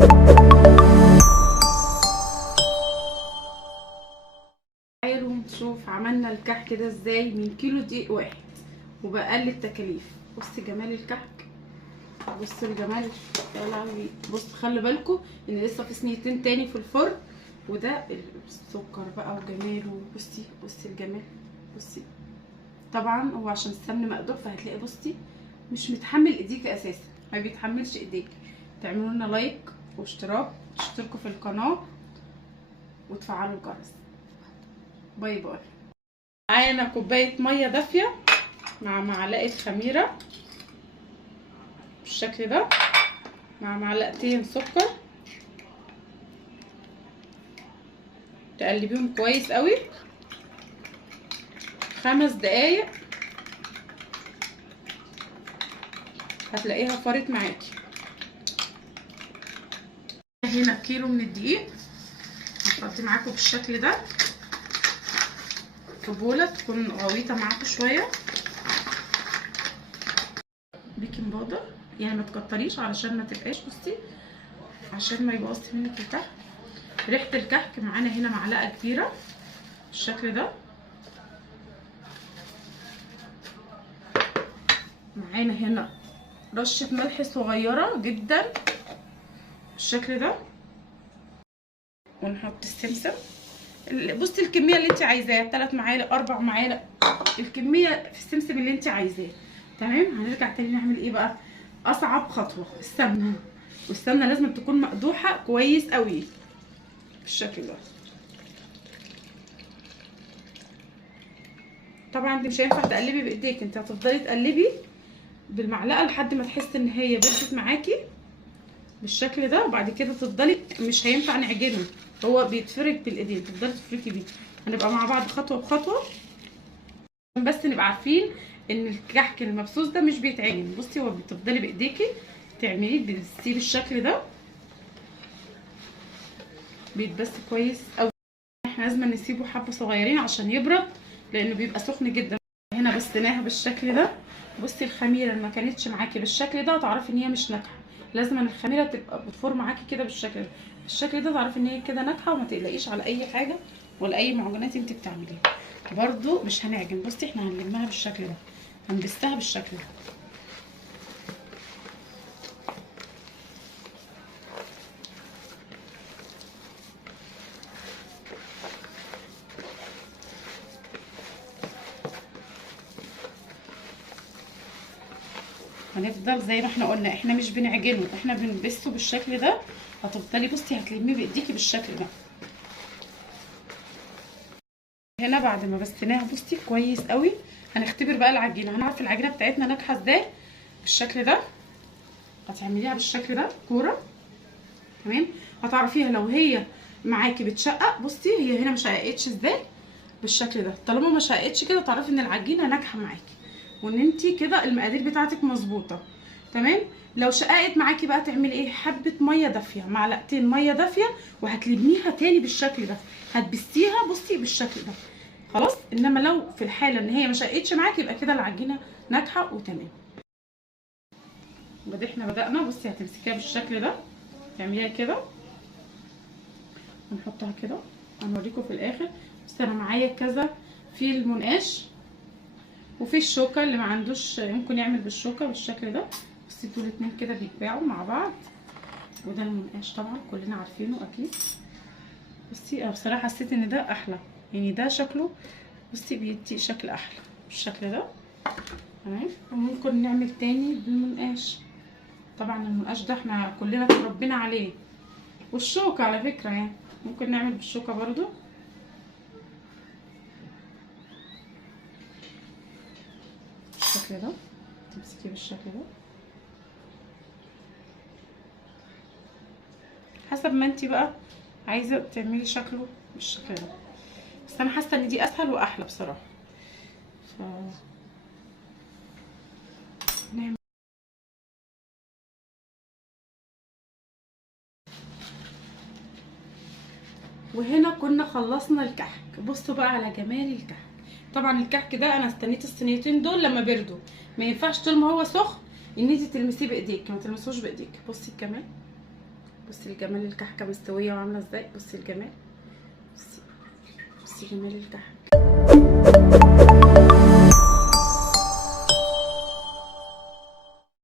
تعالوا نشوف عملنا الكحك ده ازاي من كيلو دقيق واحد وبأقل التكاليف. بص جمال الكحك، بص الجمال يا لهوي. بص خلي بالكم ان لسه في صينيتين تاني في الفرن، وده السكر بقى وجماله. بصي بصي الجمال، بصي طبعا هو عشان السمن مقدور فهتلاقي بصي مش متحمل ايديكي اساسا، ما بيتحملش ايديك. تعملوا لنا لايك واشتراك، تشتركوا في القناه وتفعلوا الجرس. باي باي. معانا كوبايه ميه دافيه مع معلقه خميره بالشكل ده، مع معلقتين سكر. تقلبيهم كويس قوي 5 دقايق، هتلاقيها فارت معاكي. هنا كيلو من الدقيق هفضي معاكم بالشكل ده في بوله تكون غويطه معاكم شويه. بيكنج باودر يعني ما تكتريش علشان ما تبقاش بصي، عشان ما يبقاش منك الكحك. ريحه الكحك معانا هنا معلقه كبيره بالشكل ده. معانا هنا رشه ملح صغيره جدا بالشكل ده، ونحط السمسم. بصي الكميه اللي انت عايزاها، 3 معالق 4 معالق، الكميه في السمسم اللي انت عايزاه. تمام. هنرجع تاني نعمل ايه بقى؟ اصعب خطوه السمنه، والسمنه لازم تكون مقدوحه كويس قوي بالشكل ده. طبعا انت مش هينفع تقلبي بايديك، انت هتفضلي تقلبي بالمعلقه لحد ما تحسي ان هي بردت معاكي بالشكل ده، وبعد كده تفضلي، مش هينفع نعجنه، هو بيتفرك بالايدين، تفضلي تفركي بيه. هنبقى مع بعض خطوه بخطوه بس نبقى عارفين ان الكحك المبسوس ده مش بيتعجن. بصي هو بتفضلي بايديكي تعمليه، بتسيبي الشكل ده بيتبس كويس قوي. احنا لازم نسيبه حبه صغيرين عشان يبرد، لانه بيبقى سخن جدا. هنا بسيناها بالشكل ده. بصي الخميره اللي ما كانتش معاكي بالشكل ده تعرفي ان هي مش ناجحه، لازم ان الخميره تبقى بتفور معاكي كده بالشكل ده. بالشكل ده تعرفي ان هي كده ناجحه، وما تقلقيش على اي حاجه ولا اي معجنات انت بتعمليها. برده مش هنعجن. بصي احنا هنلمها بالشكل ده، هنبستها بالشكل ده. هنفضل زي ما احنا قلنا، احنا مش بنعجنه، احنا بنبسه بالشكل ده. هتفضلي بصي هتلميه بايديكي بالشكل ده. هنا بعد ما بستناها بصي كويس قوي، هنختبر بقى العجينه، هنعرف العجينه بتاعتنا ناجحه ازاي. بالشكل ده هتعمليها بالشكل ده كوره. تمام. هتعرفيها لو هي معاكي بتشقق. بصي هي هنا مش شققتش ازاي بالشكل ده. طالما ما شققتش كده تعرفي ان العجينه ناجحه معاكي، وان انت كده المقادير بتاعتك مظبوطه. تمام. لو شققت معاكي بقى تعملي ايه؟ حبه ميه دافيه، معلقتين ميه دافيه، وهتلميها تاني بالشكل ده، هتبسيها بصي بالشكل ده. خلاص. انما لو في الحاله ان هي ما شققتش معاكي يبقى كده العجينه ناجحه وتمام. احنا بدأنا. بصي هتمسكيها بالشكل ده، تعمليها كده ونحطها كده. هنوريكم في الاخر. بس انا معايا كذا، في المنقاش وفي الشوكه، اللي ما عندوش ممكن يعمل بالشوكه بالشكل ده. بصي دول اتنين كده بيتباعوا مع بعض، وده المنقاش طبعا كلنا عارفينه اكيد. بصي انا بصراحه حسيت ان ده احلى، يعني ده شكله بصي بيدي شكل احلى بالشكل ده. تمام. وممكن نعمل تاني بالمنقاش. طبعا المنقاش ده احنا كلنا اتربينا عليه، والشوكه على فكره يعني ممكن نعمل بالشوكه برضو بالشكل ده. تمسكيه بالشكل ده حسب ما انتي بقى عايزه تعملي شكله بالشكل ده، بس انا حاسه ان دي اسهل واحلى بصراحه. نعمل وهنا كنا خلصنا الكحك. بصوا بقى على جمال الكحك. طبعا الكحك ده انا استنيت الصينيتين دول لما بردوا، ما ينفعش طول ما هو سخن ان انتي تلمسيه بايديك، ما تلمسوش بايديك. بصي الجمال، بصي الجمال، الكحكه مستويه وعامله ازاي، بصي الجمال، بصي جمال الكحك.